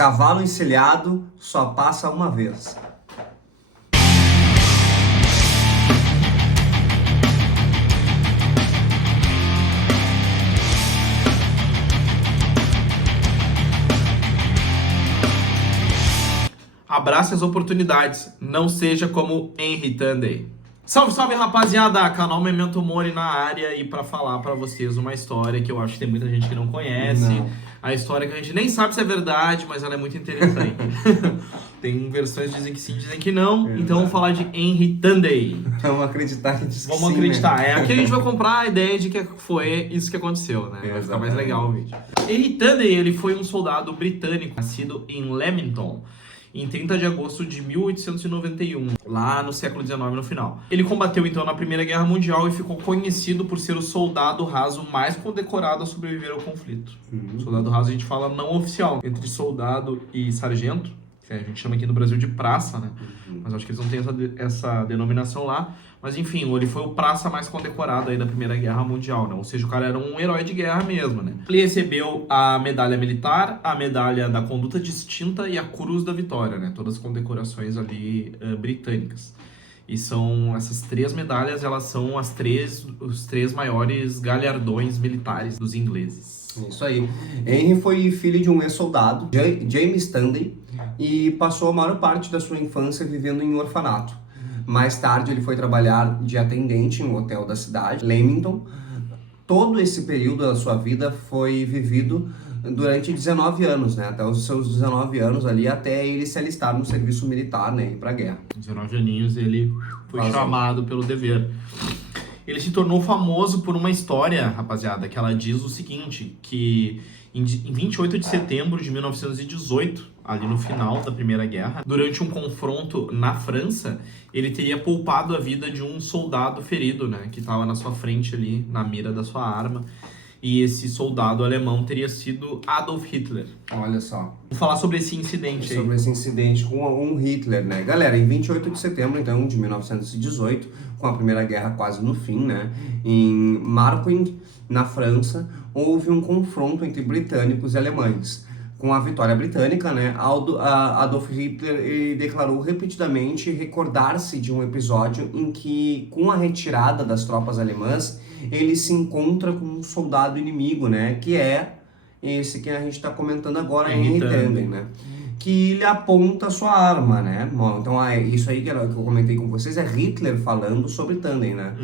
Cavalo encilhado só passa uma vez. Abrace as oportunidades, não seja como Henry Tunday. Salve, salve, rapaziada! Canal Memento Mori na área e pra falar pra vocês uma história que eu acho que tem muita gente que não conhece. Não. A história que a gente nem sabe se é verdade, mas ela é muito interessante. Tem versões que dizem que sim, dizem que não. Verdade. Então vamos falar de Henry Tunday. Vamos acreditar que diz que Vamos sim, acreditar. né? Aqui a gente vai comprar a ideia de que foi isso que aconteceu, né? Vai ficar mais Exatamente. legal o vídeo. Henry Tunday, ele foi um soldado britânico, nascido em Leamington, em 30 de agosto de 1891, lá no século XIX, no final. Ele combateu, então, na Primeira Guerra Mundial e ficou conhecido por ser o soldado raso mais condecorado a sobreviver ao conflito. Soldado raso a gente fala não oficial, entre soldado e sargento, que a gente chama aqui no Brasil de praça, né? Mas acho que eles não têm essa denominação lá. Mas enfim, ele foi o praça mais condecorado aí da Primeira Guerra Mundial, né? Ou seja, o cara era um herói de guerra mesmo, né? Ele recebeu a medalha militar, a medalha da conduta distinta e a Cruz da Vitória, né? Todas as condecorações ali britânicas. E são essas três medalhas, elas são os três maiores galardões militares dos ingleses. Isso aí. Henry foi filho de um ex-soldado, James Tunday, e passou a maior parte da sua infância vivendo em um orfanato. Mais tarde ele foi trabalhar de atendente em um hotel da cidade, Leamington. Todo esse período da sua vida foi vivido durante 19 anos, né? Até os seus 19 anos ali, até ele se alistar no serviço militar, né? Ir pra guerra. 19 aninhos ele foi Vazou. chamado pelo dever. Ele se tornou famoso por uma história, rapaziada, que ela diz o seguinte, que em 28 de setembro de 1918, ali no final da Primeira Guerra, durante um confronto na França, ele teria poupado a vida de um soldado ferido, né, que estava na sua frente ali, na mira da sua arma, e esse soldado alemão teria sido Adolf Hitler. Olha só. Vamos falar sobre esse incidente aí. Sobre esse incidente com um Hitler, né? Galera, em 28 de setembro, então, de 1918, com a Primeira Guerra quase no fim, né? Em Marcoing, na França, houve um confronto entre britânicos e alemães. Com a vitória britânica, né, Adolf Hitler ele declarou repetidamente recordar-se de um episódio em que, com a retirada das tropas alemãs, ele se encontra com um soldado inimigo, né, que é esse que a gente está comentando agora, Henry Tunday, né, que ele aponta a sua arma, né. Bom, então isso aí que eu comentei com vocês é Hitler falando sobre Tunday, né.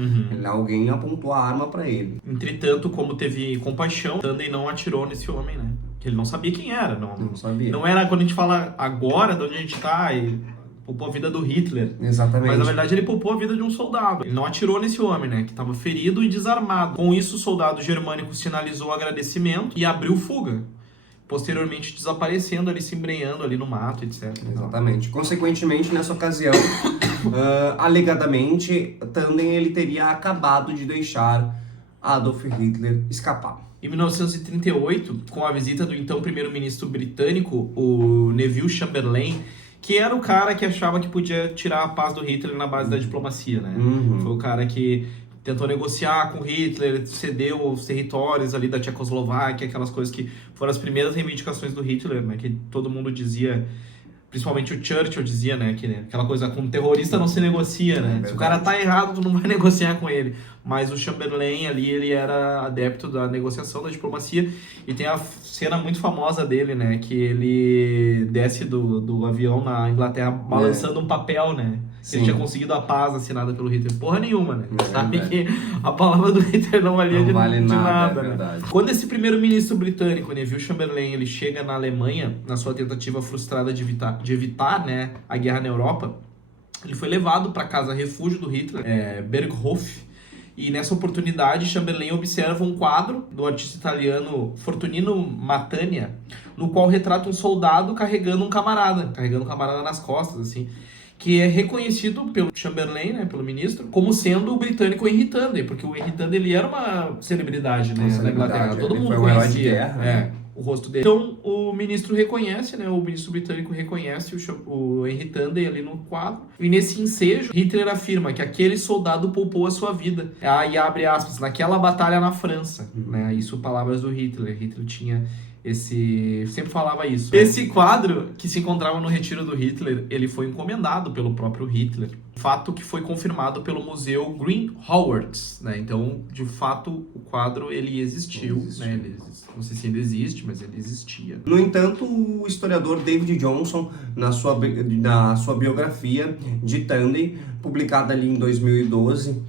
Alguém apontou a arma para ele. Entretanto, como teve compaixão, Tunday não atirou nesse homem, né? Que ele não sabia quem era. Não sabia. Não era quando a gente fala agora de onde a gente tá, e poupou a vida do Hitler. Exatamente. Mas na verdade ele poupou a vida de um soldado. Ele não atirou nesse homem, né? Que estava ferido e desarmado. Com isso, o soldado germânico sinalizou agradecimento e abriu fuga. Posteriormente desaparecendo ali, se embrenhando ali no mato, etc. Exatamente. Consequentemente, nessa ocasião, alegadamente, Tunday ele teria acabado de deixar Adolf Hitler escapar. Em 1938, com a visita do então primeiro-ministro britânico, o Neville Chamberlain, que era o cara que achava que podia tirar a paz do Hitler na base da diplomacia, né? Foi o cara que tentou negociar com Hitler, cedeu os territórios ali da Tchecoslováquia, aquelas coisas que foram as primeiras reivindicações do Hitler, né? Que todo mundo dizia, principalmente o Churchill dizia, né? Que aquela coisa, com um terrorista não se negocia, né? Se o cara tá errado, tu não vai negociar com ele. Mas o Chamberlain ali, ele era adepto da negociação, da diplomacia. E tem a cena muito famosa dele, né? Que ele desce do avião na Inglaterra balançando um papel, né? Ele tinha conseguido a paz assinada pelo Hitler. Porra nenhuma, né? Sabe que a palavra do Hitler não valia de nada, é né? Quando esse primeiro-ministro britânico, Neville Chamberlain, ele chega na Alemanha, na sua tentativa frustrada de evitar, né, a guerra na Europa, ele foi levado para casa refúgio do Hitler, Berghof. E nessa oportunidade, Chamberlain observa um quadro do artista italiano Fortunino Matania, no qual retrata um soldado carregando um camarada nas costas, assim, que é reconhecido pelo Chamberlain, né, pelo ministro, como sendo o britânico Henry Tunday, porque o Henry Tunday ele era uma celebridade, né, na Inglaterra, todo mundo foi um herói de conhecia, guerra, né? o rosto dele. Então o ministro reconhece, né, o ministro britânico reconhece o Henry Tunday ali no quadro, e nesse ensejo Hitler afirma que aquele soldado poupou a sua vida, e abre aspas, naquela batalha na França, né, isso palavras do Hitler tinha Sempre falava isso. Esse quadro, que se encontrava no retiro do Hitler, ele foi encomendado pelo próprio Hitler. Fato que foi confirmado pelo Museu Grünwald, né? Então, de fato, o quadro, ele existiu, né? Não sei se ainda existe, mas ele existia. No entanto, o historiador David Johnson, na sua biografia de Tandy, publicada ali em 2012,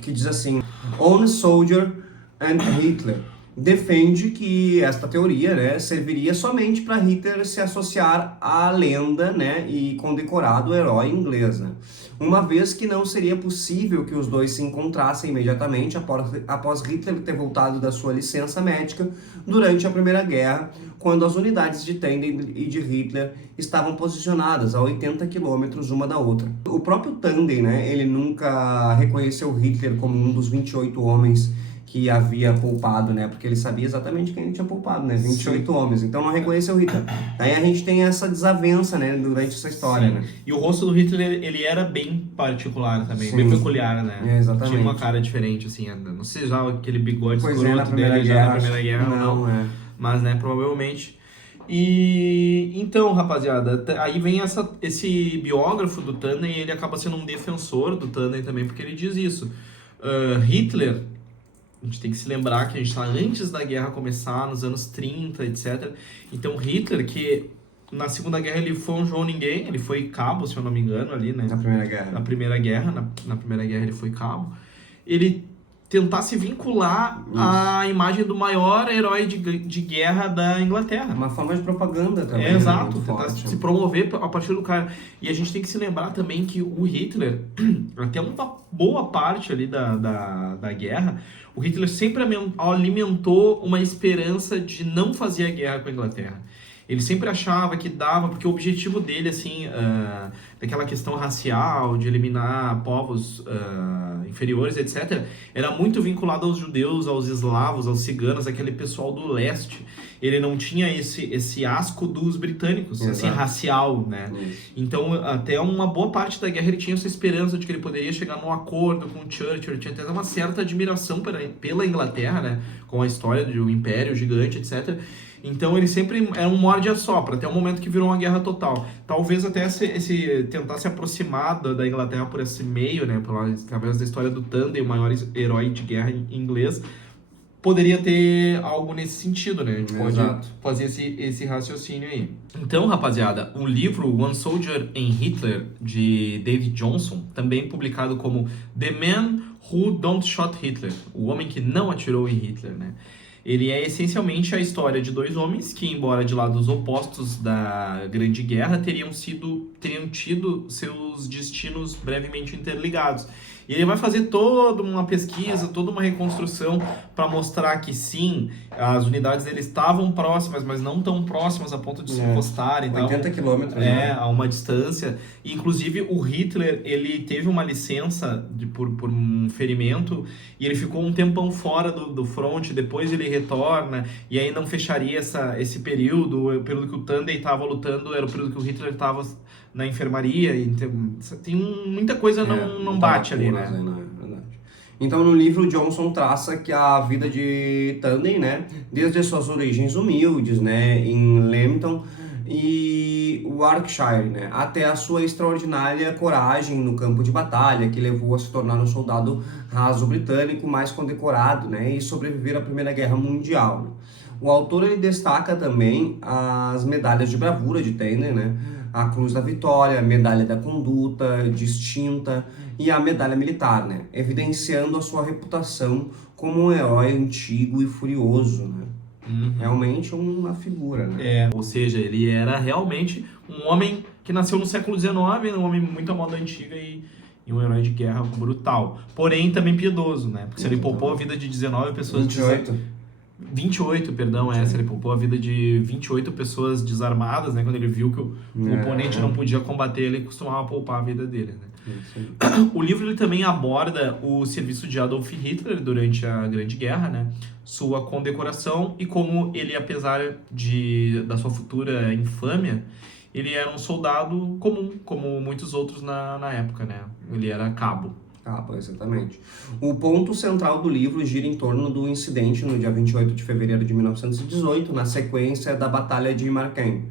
que diz assim: Honest Soldier and Hitler, defende que esta teoria, né, serviria somente para Hitler se associar à lenda, né, e condecorado herói inglês, né? Uma vez que não seria possível que os dois se encontrassem imediatamente após Hitler ter voltado da sua licença médica durante a Primeira Guerra, quando as unidades de Tandem e de Hitler estavam posicionadas a 80 quilômetros uma da outra. O próprio Tandem, né, ele nunca reconheceu Hitler como um dos 28 homens que havia poupado, né? Porque ele sabia exatamente quem ele tinha poupado, né? 28 homens. Então não reconheceu o Hitler. Aí a gente tem essa desavença, né? Durante essa história, Sim. né? E o rosto do Hitler, ele era bem particular também, Sim. bem peculiar, né? Exatamente. Tinha uma cara diferente, assim. Não sei já aquele bigode Pois escroto na Primeira dele Guerra, já na Primeira Guerra, não. Mas, né, provavelmente. E então, rapaziada, aí vem esse biógrafo do Tandem, ele acaba sendo um defensor do Tandem também, porque ele diz isso. Hitler, a gente tem que se lembrar que a gente está antes da guerra começar, nos anos 30, etc. Então Hitler, que na Segunda Guerra ele foi um João Ninguém, ele foi cabo, se eu não me engano, ali, né? Na Primeira Guerra. Na Primeira Guerra ele foi cabo. Ele tentar se vincular à imagem do maior herói de guerra da Inglaterra. Uma forma de propaganda também. Exato, tentar se promover a partir do cara. E a gente tem que se lembrar também que o Hitler, até uma boa parte ali da guerra, o Hitler sempre alimentou uma esperança de não fazer a guerra com a Inglaterra. Ele sempre achava que dava, porque o objetivo dele, assim, daquela questão racial, de eliminar povos inferiores, etc., era muito vinculado aos judeus, aos eslavos, aos ciganos, aquele pessoal do leste. Ele não tinha esse asco dos britânicos, assim, racial, né? Isso. Então, até uma boa parte da guerra ele tinha essa esperança de que ele poderia chegar num acordo com o Churchill, tinha até uma certa admiração pela Inglaterra, né? Com a história do Império Gigante, etc., então ele sempre era um morde-a-sopra, até o momento que virou uma guerra total. Talvez até tentar se aproximar da Inglaterra por esse meio, né, através da história do Tandem, o maior herói de guerra inglês, poderia ter algo nesse sentido, né? A gente pode fazer esse raciocínio aí. Então, rapaziada, o livro One Soldier and Hitler, de David Johnson, também publicado como The Man Who Don't Shot Hitler, o homem que não atirou em Hitler, né? Ele é essencialmente a história de dois homens que, embora de lados opostos da Grande Guerra, teriam tido seus destinos brevemente interligados. E ele vai fazer toda uma pesquisa, toda uma reconstrução para mostrar que sim, as unidades dele estavam próximas, mas não tão próximas a ponto de se encostarem. 80 quilômetros. A uma distância. E, inclusive, o Hitler, ele teve uma licença por um ferimento e ele ficou um tempão fora do front, depois ele retorna e aí não fecharia esse período. O período que o Tandem estava lutando era o período que o Hitler estava na enfermaria. Então, tem muita coisa não bate ali, né? Então, no livro, Johnson traça que a vida de Tandem, né, desde as suas origens humildes, né, em Leamington e Warwickshire, né, até a sua extraordinária coragem no campo de batalha, que levou a se tornar um soldado raso britânico mais condecorado, né, e sobreviver à Primeira Guerra Mundial. Né. O autor ele destaca também as medalhas de bravura de Tandem, né, a Cruz da Vitória, a Medalha da Conduta Distinta e a Medalha Militar, né? Evidenciando a sua reputação como um herói antigo e furioso, né? Realmente uma figura, né? Ou seja, ele era realmente um homem que nasceu no século XIX, um homem muito à moda antiga e um herói de guerra brutal. Porém, também piedoso, né? Porque se ele poupou a vida de 19 pessoas... 28, perdão, ele poupou a vida de 28 pessoas desarmadas, né? Quando ele viu que o oponente não podia combater, ele costumava poupar a vida dele, né? O livro ele também aborda o serviço de Adolf Hitler durante a Grande Guerra, né? Sua condecoração e como ele, apesar da sua futura infâmia, ele era um soldado comum, como muitos outros na época, né? Ele era cabo. capa, exatamente. O ponto central do livro gira em torno do incidente no dia 28 de fevereiro de 1918, na sequência da Batalha de Marcaen,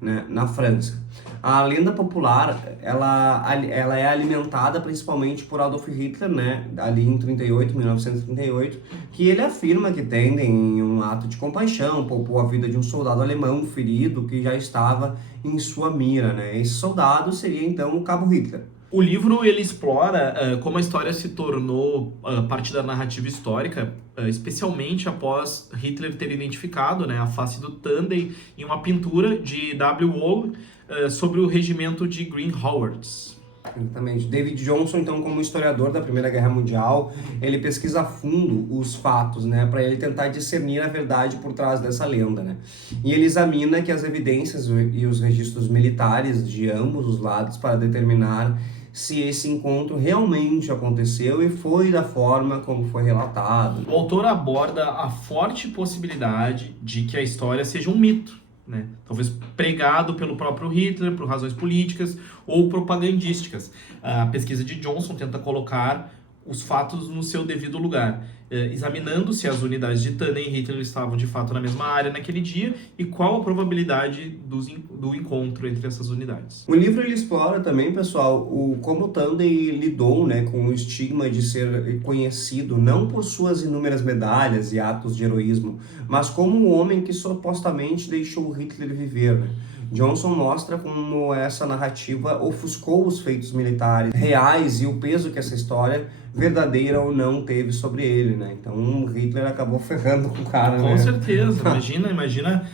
né, na França. A lenda popular, ela é alimentada principalmente por Adolf Hitler, né, ali em 1938, que ele afirma que Tenden, em um ato de compaixão, poupou a vida de um soldado alemão ferido que já estava em sua mira, né. Esse soldado seria então o Cabo Hitler. O livro ele explora como a história se tornou parte da narrativa histórica, especialmente após Hitler ter identificado, né, a face do Tanden em uma pintura de W. Wall sobre o regimento de Green Howards. Exatamente. David Johnson, então, como historiador da Primeira Guerra Mundial, ele pesquisa a fundo os fatos, né, para ele tentar discernir a verdade por trás dessa lenda, né. E ele examina que as evidências e os registros militares de ambos os lados para determinar se esse encontro realmente aconteceu e foi da forma como foi relatado. O autor aborda a forte possibilidade de que a história seja um mito, né? Talvez pregado pelo próprio Hitler por razões políticas ou propagandísticas. A pesquisa de Johnson tenta colocar os fatos no seu devido lugar, examinando se as unidades de Tanden e Hitler estavam de fato na mesma área naquele dia e qual a probabilidade do encontro entre essas unidades. O livro ele explora também, pessoal, como Tanden lidou, né, com o estigma de ser conhecido não por suas inúmeras medalhas e atos de heroísmo, mas como um homem que supostamente deixou Hitler viver, né? Johnson mostra como essa narrativa ofuscou os feitos militares reais e o peso que essa história, verdadeira ou não, teve sobre ele, né? Então Hitler acabou ferrando com o cara, Com né? certeza, imagina,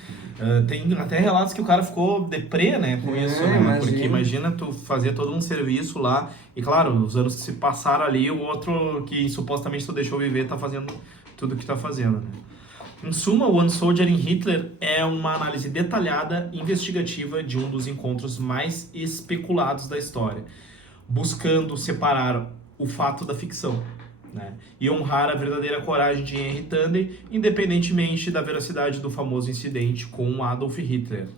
tem até relatos que o cara ficou deprê, né, com isso, né? Imagina. Porque imagina tu fazer todo um serviço lá e, claro, os anos que se passaram ali, o outro que supostamente tu deixou viver tá fazendo tudo o que tá fazendo, né? Em suma, One Soldier in Hitler é uma análise detalhada e investigativa de um dos encontros mais especulados da história, buscando separar o fato da ficção, né, e honrar a verdadeira coragem de Henry Tanden, independentemente da veracidade do famoso incidente com Adolf Hitler.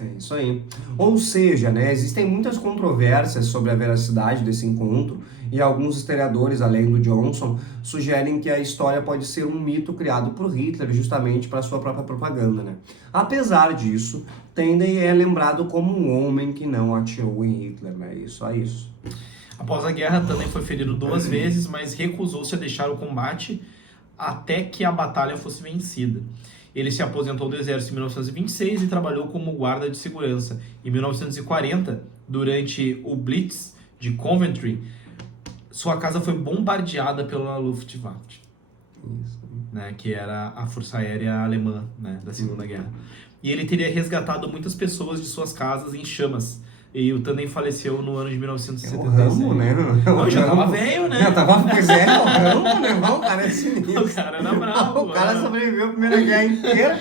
É isso aí. Ou seja, né, existem muitas controvérsias sobre a veracidade desse encontro e alguns historiadores, além do Johnson, sugerem que a história pode ser um mito criado por Hitler justamente para sua própria propaganda, né? Apesar disso, Tanden é lembrado como um homem que não atirou em Hitler, né? Isso. Após a guerra, Tanden foi ferido 2 vezes, mas recusou-se a deixar o combate até que a batalha fosse vencida. Ele se aposentou do exército em 1926 e trabalhou como guarda de segurança. Em 1940, durante o Blitz de Coventry, sua casa foi bombardeada pela Luftwaffe, né, que era a força aérea alemã, né, da Segunda Guerra. E ele teria resgatado muitas pessoas de suas casas em chamas. E o Tanden faleceu no ano de 1976. É o Rambo, né? Não, já tava velho, né? Pois é, o Rambo, né? O cara é sinistro. O cara era bravo. O cara sobreviveu a Primeira Guerra inteira.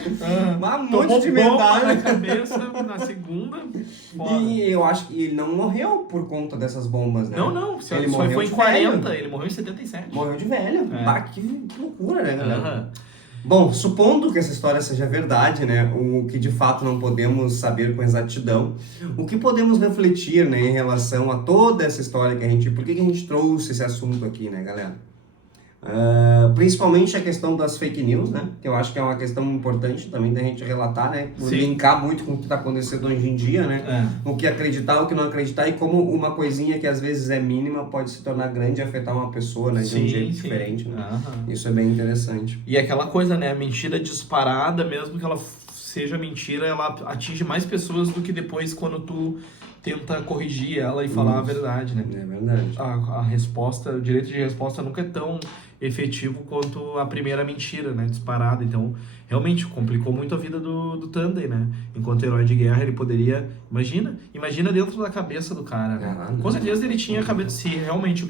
Um monte de medalha na cabeça, na segunda. Foda. E eu acho que ele não morreu por conta dessas bombas, né? Não. Ele Só morreu foi em de 40, velho. ele morreu em 77. Morreu de velho. É. Bah, que loucura, né, galera? Aham. Bom, supondo que essa história seja verdade, né, o que de fato não podemos saber com exatidão, o que podemos refletir, né, em relação a toda essa história que a gente... Por que a gente trouxe esse assunto aqui, né, galera? Principalmente a questão das fake news, né, que eu acho que é uma questão importante também da gente relatar, né, linkar muito com o que está acontecendo hoje em dia, né, o que acreditar, o que não acreditar e como uma coisinha que às vezes é mínima pode se tornar grande e afetar uma pessoa, né, de um jeito diferente, né. Isso é bem interessante. E aquela coisa, né, a mentira disparada, mesmo que ela seja mentira, ela atinge mais pessoas do que depois quando tu tenta corrigir ela e falar a verdade, né? É verdade. A resposta, o direito de resposta nunca é tão efetivo quanto a primeira mentira, né, disparada. Então, realmente, complicou muito a vida do Tanden, né? Enquanto herói de guerra, ele poderia... Imagina dentro da cabeça do cara, né? Com certeza ele tinha a cabeça... Se realmente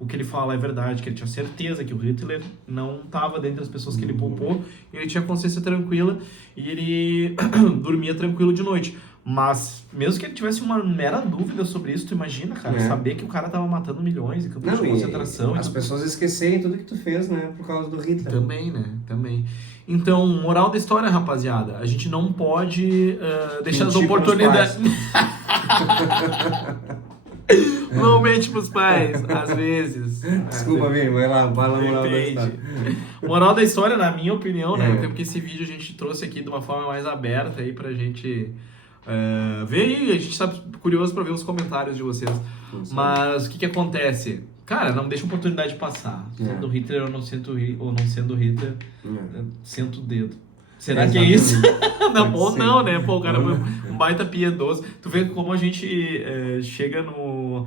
o que ele fala é verdade, que ele tinha certeza que o Hitler não estava dentre as pessoas que ele poupou, ele tinha consciência tranquila e ele dormia tranquilo de noite. Mas, mesmo que ele tivesse uma mera dúvida sobre isso, tu imagina, cara, saber que o cara tava matando milhões em campos de concentração. As pessoas esquecerem tudo que tu fez, né, por causa do Hitler. Também, né, também. Então, moral da história, rapaziada, a gente não pode deixar as oportunidades... Não mente pros pais, às vezes. Desculpa, Vini, vai lá, fala a moral da Depende. história. Moral da história, na minha opinião, né? É. Até porque esse vídeo a gente trouxe aqui de uma forma mais aberta aí pra gente ver aí. A gente tá curioso pra ver os comentários de vocês. Mas o que acontece? Cara, não deixa a oportunidade passar. Sendo Hitler ou não sendo Hitler, sento o dedo. Será que é isso? Não, ou não, né? Pô, o cara foi um baita piedoso. Tu vê como a gente chega no...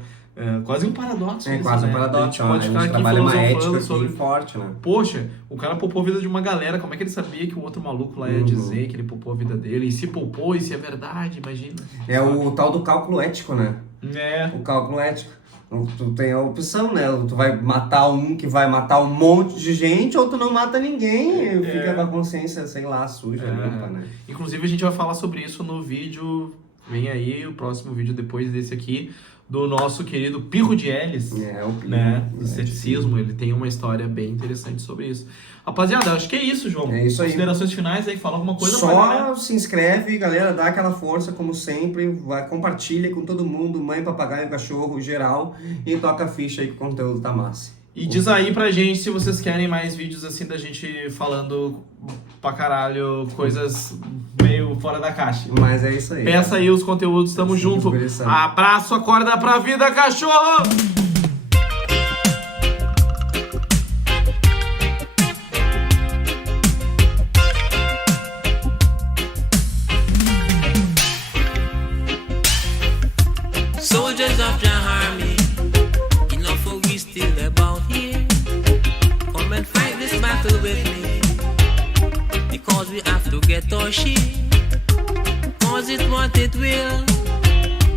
quase um paradoxo. É isso, quase né? um paradoxo. A gente pode ficar aqui trabalha uma ética filosofando aqui sobre... forte, né? Poxa, o cara poupou a vida de uma galera. Como é que ele sabia que o outro maluco lá ia dizer que ele poupou a vida dele? E se poupou, e se é verdade, imagina. É o tal do cálculo ético, né? É. O cálculo ético. Tu tem a opção, né? Tu vai matar um que vai matar um monte de gente, ou tu não mata ninguém e fica com a consciência, sei lá, suja, limpa, né? Inclusive a gente vai falar sobre isso no vídeo, vem aí, o próximo vídeo depois desse aqui, do nosso querido Pirro de Elis, O Pirro, né? Do ceticismo, ele tem uma história bem interessante sobre isso. Rapaziada, acho que é isso, João. É isso aí. Considerações finais aí, fala alguma coisa. Só se inscreve, galera, dá aquela força, como sempre, compartilha com todo mundo, mãe, papagaio, cachorro, geral, e toca a ficha aí que o conteúdo tá massa. E diz aí pra gente se vocês querem mais vídeos assim da gente falando pra caralho, coisas meio fora da caixa. Mas é isso aí. Peça aí os conteúdos, tamo junto. Abraço, acorda pra vida, cachorro! Soldiers of the army, enough of we still about here. Come and fight this battle with me, because we have to get our shit. Cause it what it will,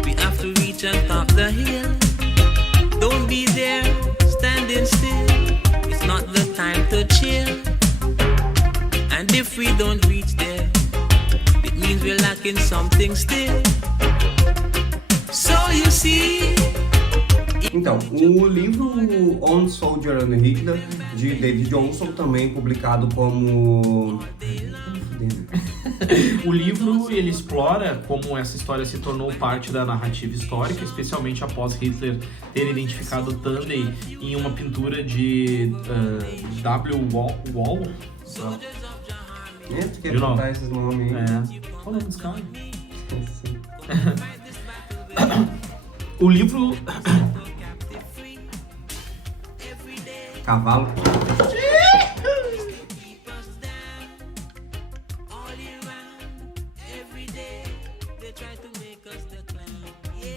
we have to reach and top the hill. Don't be there, standing still, it's not the time to chill. And if we don't reach there, it means we're lacking something still. So you see. Então, o livro On Soldier and Hitler, de David Johnson, também publicado como... O livro, ele explora como essa história se tornou parte da narrativa histórica, especialmente após Hitler ter identificado Tandey em uma pintura de W. Wall. Tu quer botar esses nomes aí? Qual o nome desse cara? O livro... Cavalo.